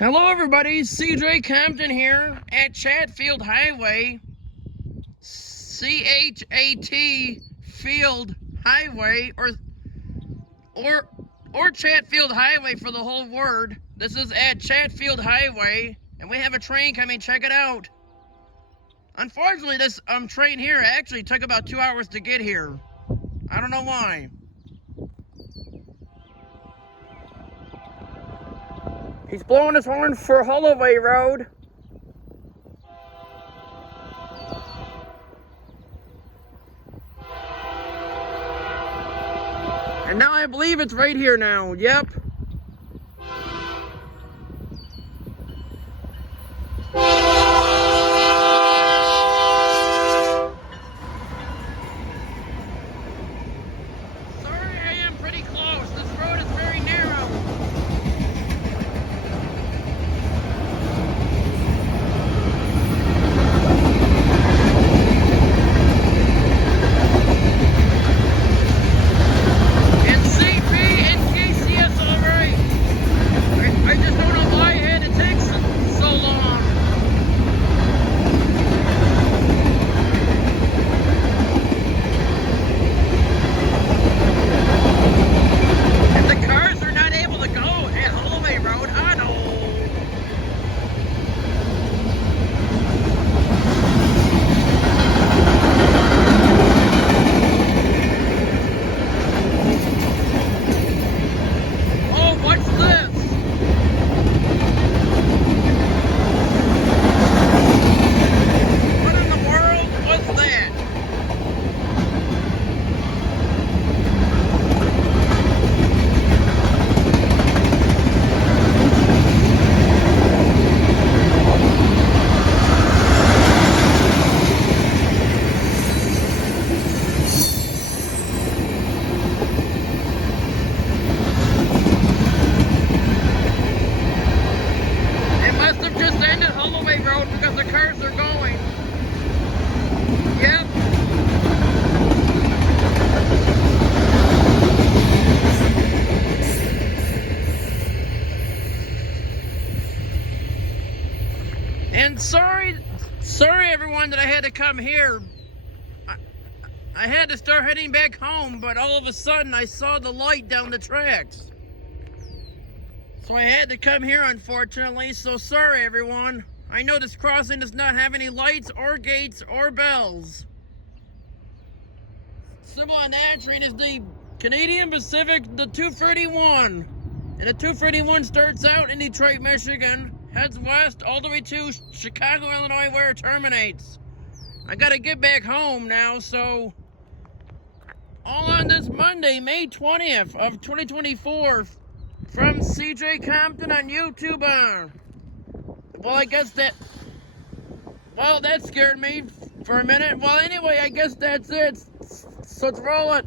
Hello everybody, CJ Compton here at Chatfield Highway, C-H-A-T Field Highway, or Chatfield Highway for the whole word. This is at Chatfield Highway, and we have a train coming. Check it out. Unfortunately, this train here actually took about 2 hours to get here. I don't know why. He's blowing his horn for Holloway Road. And now I believe it's right here now. Yep. Sorry, I am pretty close. This road is very narrow. And CP and KCS, all right. I just don't know why it had to take so long. If the cars are not able to go at Holloway Road, I know. Oh, what's this? What in the world was that? It must have just ended Holloway Road because the cars are going. Yep. And sorry everyone that I had to come here. I had to start heading back home, but all of a sudden I saw the light down the tracks. So I had to come here, unfortunately, so sorry everyone. I know this crossing does not have any lights or gates or bells. Symbol on that train is the Canadian Pacific, the 231. And the 231 starts out in Detroit, Michigan, heads west all the way to Chicago, Illinois, where it terminates. I gotta get back home now, so all on this Monday, May 20th of 2024, from CJ Compton on YouTube. Well, I guess that scared me for a minute. Well, anyway, I guess that's it. So let's roll it.